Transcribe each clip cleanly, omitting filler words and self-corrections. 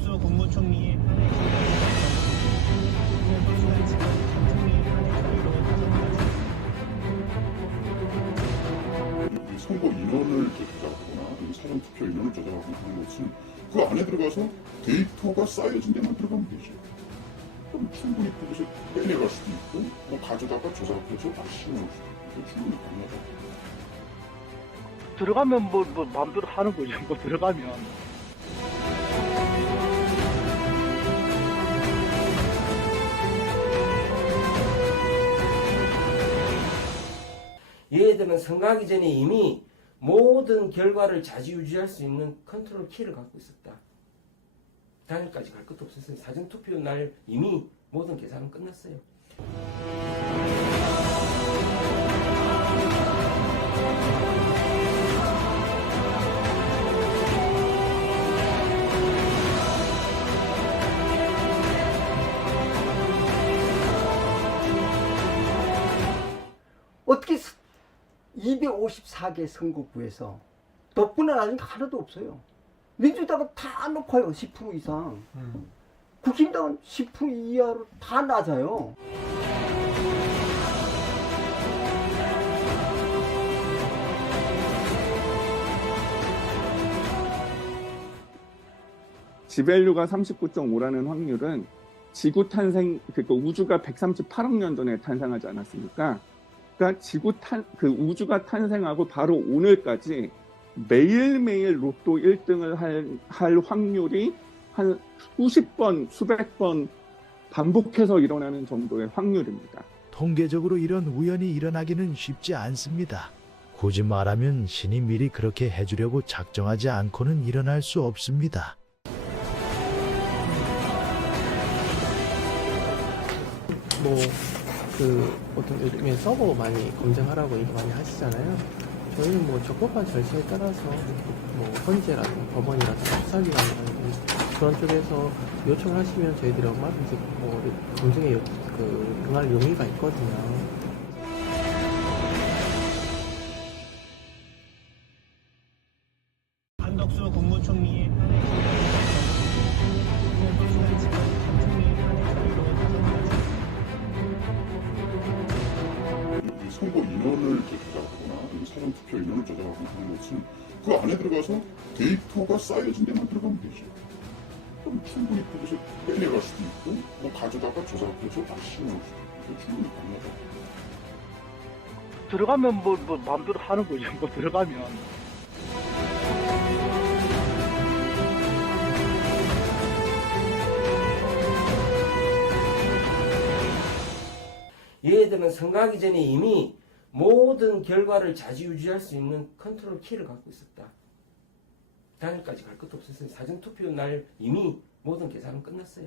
한덕수 국무총리 한해 지금 총리 한해 이 선거 인원을 조작하거나 사전 투표 인원을 조작하거나 하는 것은 그 안에 들어가서 데이터가 쌓여진 데만 들어가면 되죠. 그럼 충분히 그것을 빼내갈 수도 있고 뭐 가져다가 조작해서 다시 심어올 수도 있고 충분히 가능하다. 들어가면 뭐 마음대로 하는 거죠. 뭐 들어가면. 예를 들면 선거하기 전에 이미 모든 결과를 좌지우지할 수 있는 컨트롤 키를 갖고 있었다. 당일까지 갈 것도 없었어요. 사전투표 날 이미 모든 계산은 끝났어요. 어떻게 254개 선거구에서 덕분에 나중에 하나도 없어요. 민주당은 다 높아요. 10% 이상. 국힘당은 10% 이하로 다 낮아요. 지밸류가 39.5라는 확률은 지구 탄생, 그러니까 우주가 138억 년 전에 탄생하지 않았습니까? 그러니까 우주가 탄생하고 바로 오늘까지 매일매일 로또 1등을 할 확률이 한 수십 번, 수백 번 반복해서 일어나는 정도의 확률입니다. 통계적으로 이런 우연이 일어나기는 쉽지 않습니다. 굳이 말하면 신이 미리 그렇게 해주려고 작정하지 않고는 일어날 수 없습니다. 보통 요즘에 서버 많이 검증하라고 얘기 많이 하시잖아요. 저희는 적법한 절차에 따라서 헌재라든가 법원이라든가 수사기관이라든가 그런 쪽에서 요청을 하시면 저희들이 얼마든지 검증에 응할 용의가 있거든요. 한덕수 국무총리 한해 지금 총리 한해 선거 인원을 조작하거나 사전 투표 인원을 조작하거나 하는 것은 그 안에 들어가서 데이터가 쌓여진 데만 들어가면 되죠. 그럼 충분히 그것을 빼내갈 수도 있고 뭐 가져다가 조작해서 다시 심어올 수도 있고 충분히 가능하다. 들어가면 뭐 마음대로 하는 거죠. 뭐 들어가면. 예를 들면 선거하기 전에 이미 모든 결과를 좌지우지할 수 있는 컨트롤 키를 갖고 있었다. 당일까지 갈 것도 없었어요. 사전투표 날 이미 모든 계산은 끝났어요.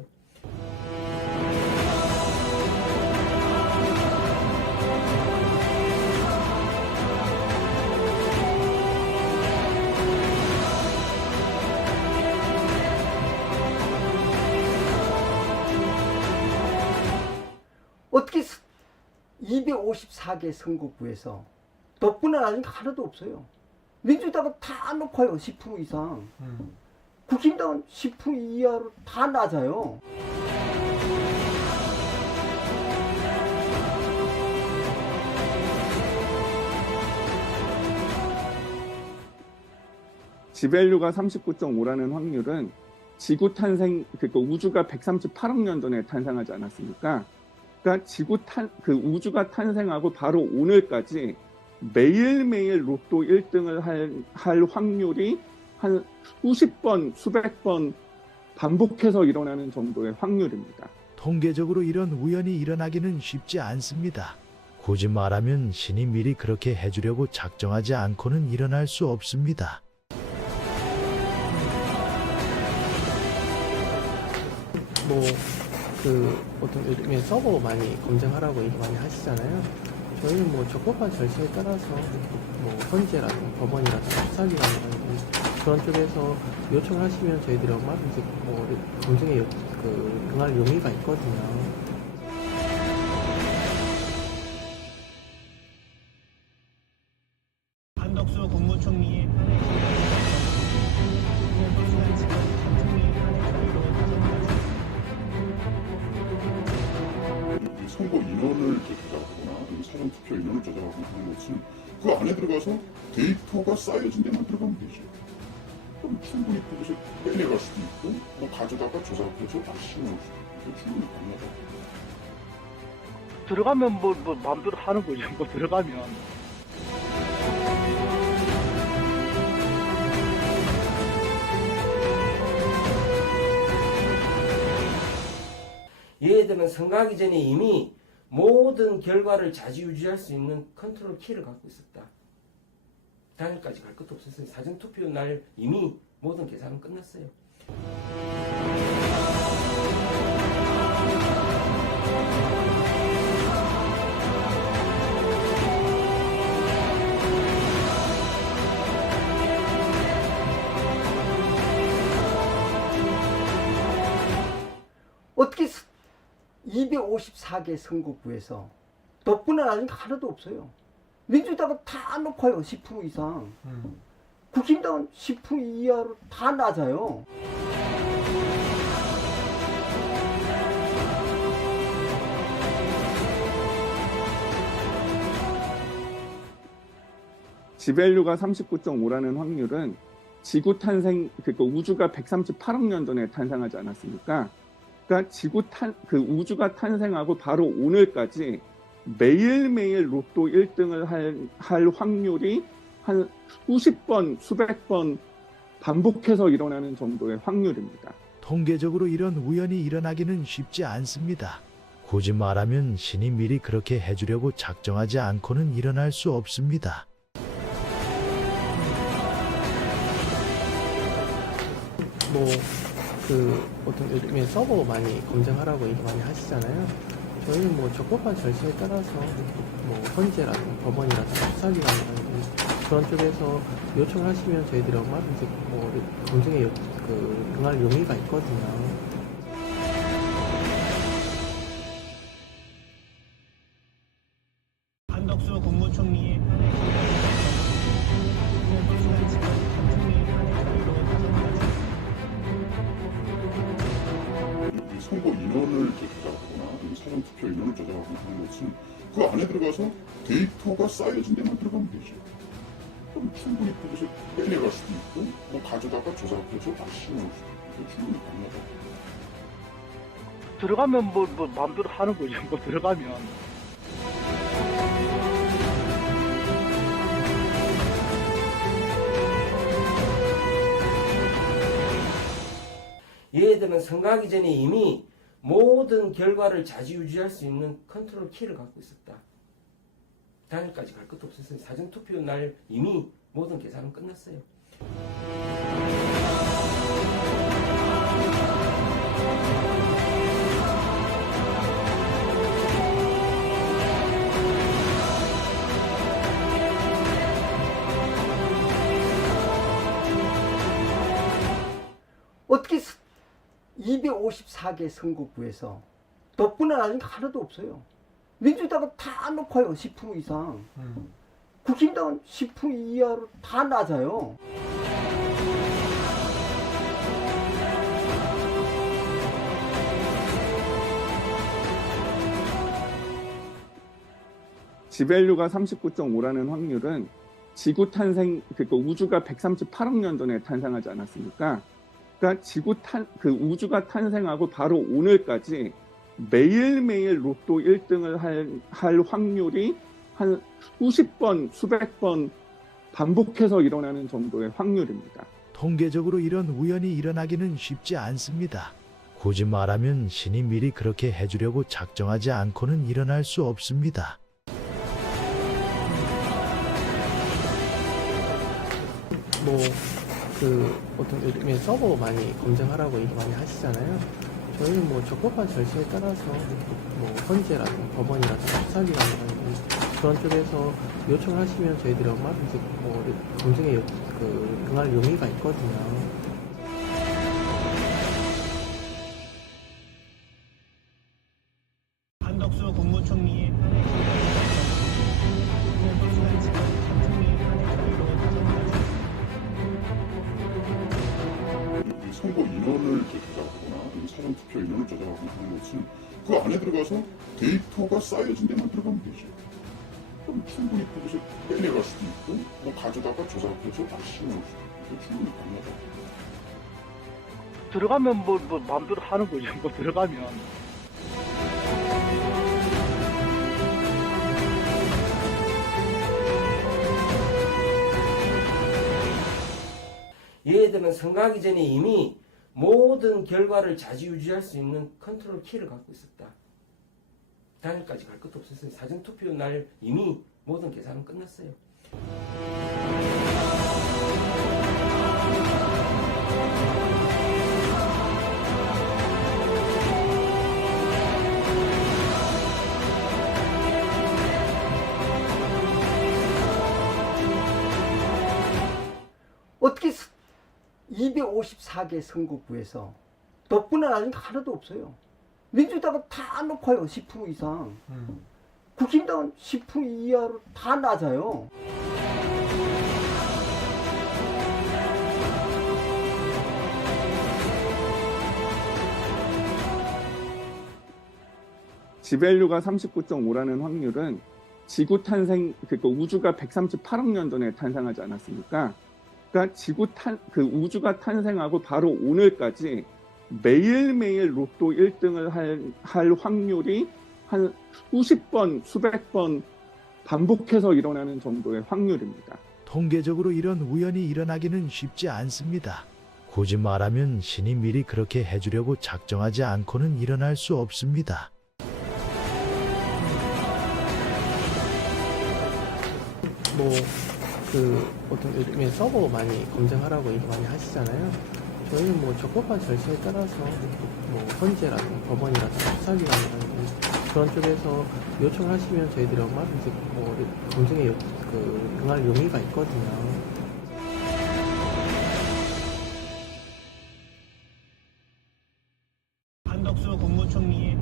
어떻게 254개 선거구에서 덕분에 나중에 하나도 없어요. 민주당은 다 높아요. 10% 이상. 국힘당은 10% 이하로 다 낮아요. 지밸류가 39.5라는 확률은 지구 탄생, 그러니까 우주가 138억 년 전에 탄생하지 않았습니까? 그러니까 우주가 탄생하고 바로 오늘까지 매일매일 로또 1등을 할 확률이 한 수십 번, 수백 번 반복해서 일어나는 정도의 확률입니다. 통계적으로 이런 우연이 일어나기는 쉽지 않습니다. 굳이 말하면 신이 미리 그렇게 해주려고 작정하지 않고는 일어날 수 없습니다. 보통 요즘에 서버 많이 검증하라고 얘기 많이 하시잖아요. 저희는 적법한 절차에 따라서 헌재라든가 법원이라든가 수사기관이라든가 그런 쪽에서 요청을 하시면 저희들이 얼마든지 검증에 응할 용의가 있거든요. 한덕수 국무총리 한해 지금 총리 한해 선거 인원을 조작하거나 사전 투표 인원을 조작하거나 하는 것은 그 안에 들어가서 데이터가 쌓여진 데만 들어가면 되죠. 그럼 충분히 그것을 빼내갈 수도 있고 가져다가 조작해서 다시 넣을 수도 있고 충분히 가능하다. 들어가면 뭐 마음대로 하는 거죠. 뭐 들어가면. 예를 들면 선거하기 전에 이미 모든 결과를 좌지우지할 수 있는 컨트롤 키를 갖고 있었다. 단일까지 갈 것도 없었어요. 사전투표 날 이미 모든 계산은 끝났어요. 어떻게 254개 선거구에서 덕분에 나중에 하나도 없어요. 민주당은 다 높아요. 10% 이상. 국힘당은 10% 이하로 다 낮아요. 지밸류가 39.5라는 확률은 지구 탄생, 그러니까 우주가 138억 년 전에 탄생하지 않았습니까? 그러니까 우주가 탄생하고 바로 오늘까지 매일매일 로또 1등을 할 확률이 한 수십 번, 수백 번 반복해서 일어나는 정도의 확률입니다. 통계적으로 이런 우연이 일어나기는 쉽지 않습니다. 굳이 말하면 신이 미리 그렇게 해주려고 작정하지 않고는 일어날 수 없습니다. 뭐 어떤 요즘에 서버 많이 검증하라고 얘기 많이 하시잖아요. 저희는 뭐 적법한 절차에 따라서 뭐 헌재라든 법원이라든 수사기관이라든 그런 쪽에서 요청을 하시면 저희들이 얼마든지 뭐 검증에 응할 용의가 있거든요. 한덕수 국무총리의 선거 인원을 조작하거나 사전 투표 인원을 조작하거나 하는 것은 그 안에 들어가서 데이터가 쌓여진 데만 들어가면 되죠. 그럼 충분히 그것을 빼내갈 수도 있고 가져다가 조작해서 다시 넣을 수도 있고 충분히 가능하다. 들어가면 뭐 마음대로 하는 거죠. 뭐 들어가면. 예를 들면 선거하기 전에 이미 모든 결과를 좌지우지할 수 있는 컨트롤 키를 갖고 있었다. 단일까지 갈 것도 없었어요. 사전투표 날 이미 모든 계산은 끝났어요. 어떻게 254개 선거구에서 덕분에 나중에 하나도 없어요. 민주당은 다 높아요. 10% 이상. 국힘당은 10% 이하로 다 낮아요. 지밸류가 39.5라는 확률은 지구 탄생, 그러니까 우주가 138억 년 전에 탄생하지 않았습니까? 그러니까 우주가 탄생하고 바로 오늘까지 매일매일 로또 1등을 할 확률이 한 수십 번, 수백 번 반복해서 일어나는 정도의 확률입니다. 통계적으로 이런 우연이 일어나기는 쉽지 않습니다. 굳이 말하면 신이 미리 그렇게 해주려고 작정하지 않고는 일어날 수 없습니다. 뭐 어떤 요즘에 서버 많이 검증하라고 얘기 많이 하시잖아요. 저희는 뭐 적법한 절차에 따라서 뭐 헌재라든 법원이라든 수사기관이라든 그런 쪽에서 요청을 하시면 저희들이 얼마든지 뭐 검증에 응할 용의가 있거든요. 한덕수 국무총리의 선거 인원을 조작하거나 사전 사전투표 인원을 조작하고 하는 것은 그 안에 들어가서 데이터가 쌓여진 데만 들어가면 되죠. 그럼 충분히 그것을 빼내갈 수도 있고 뭐 가져다가 조작해서 다시 심어놓을 수도 있고 충분히 가능하다. 들어가면 뭐 마음대로 하는 거죠. 뭐 들어가면. 예를 들면 선거하기 전에 이미 모든 결과를 좌지우지할 수 있는 컨트롤 키를 갖고 있었다. 단일까지 갈 것도 없었어요. 사전투표 날 이미 모든 계산은 끝났어요. 어떻게 254개 선거구에서 덕분에 나중에 하나도 없어요. 민주당은 다 높아요. 10% 이상. 국힘당은 10% 이하로 다 낮아요. 지벨류가 39.5라는 확률은 지구 탄생, 그러니까 우주가 138억 년 전에 탄생하지 않았습니까? 그러니까 우주가 탄생하고 바로 오늘까지 매일매일 로또 1등을 할 확률이 한 수십 번, 수백 번 반복해서 일어나는 정도의 확률입니다. 통계적으로 이런 우연이 일어나기는 쉽지 않습니다. 굳이 말하면 신이 미리 그렇게 해주려고 작정하지 않고는 일어날 수 없습니다. 뭐 어떤 요즘에 서버 많이 검증하라고 얘기 많이 하시잖아요. 저희는 뭐 적법한 절차에 따라서 뭐 헌재라든 법원이라든 수사기관이라든 그런 쪽에서 요청하시면 저희들이 얼마든지 뭐 검증에 응할 용의가 있거든요. 한덕수 국무총리의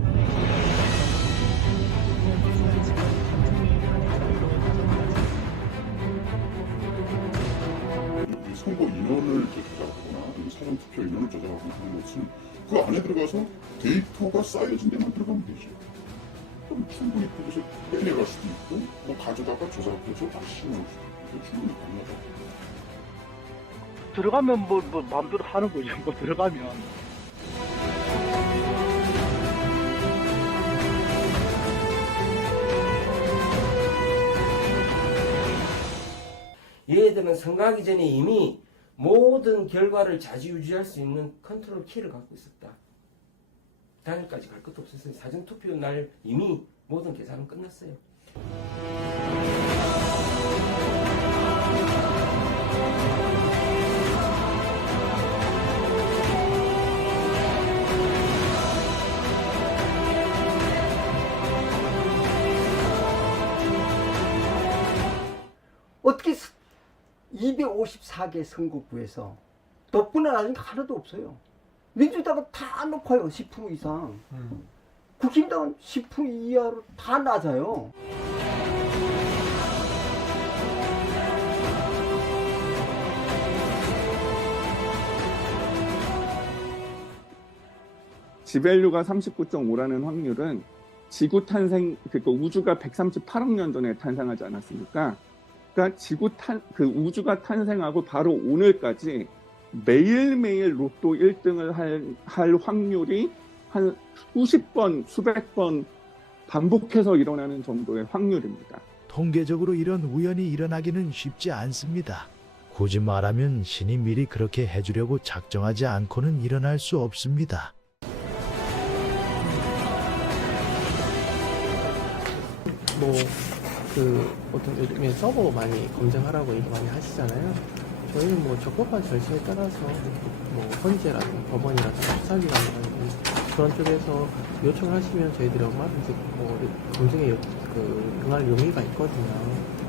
선거 인원을 조작하거나 사전투표 인원을 조작하고 하는 것은 그 안에 들어가서 데이터가 쌓여진 데만 들어가면 되죠. 그럼 충분히 그것을 빼내갈 수도 있고 뭐 가져다가 조작해서 다시 심어놓을 수도 있고 충분히 가능하다. 들어가면 뭐 마음대로 하는 거죠. 뭐 들어가면. 예를 들면 선거하기 전에 이미 모든 결과를 좌지우지할 수 있는 컨트롤 키를 갖고 있었다. 단일까지 갈 것도 없었어요. 사전투표 날 이미 모든 계산은 끝났어요. 어떻게 254개 선거구에서 덕분에 나중에 하나도 없어요. 민주당은 다 높아요. 10% 이상. 국힘당은 10% 이하로 다 낮아요. 지벨류가 39.5라는 확률은 지구 탄생, 그러니까 우주가 138억 년 전에 탄생하지 않았습니까? 그러니까 우주가 탄생하고 바로 오늘까지 매일매일 로또 1등을 할 확률이 한 수십 번, 수백 번 반복해서 일어나는 정도의 확률입니다. 통계적으로 이런 우연이 일어나기는 쉽지 않습니다. 굳이 말하면 신이 미리 그렇게 해주려고 작정하지 않고는 일어날 수 없습니다. 뭐 어떤 요즘에 서버 많이 검증하라고 얘기 많이 하시잖아요. 저희는 뭐 적법한 절차에 따라서 뭐 헌재라든 법원이라든 수사기관이라든 그런 쪽에서 요청하시면 저희들이 얼마든지 뭐 검증에 응할 용의가 있거든요.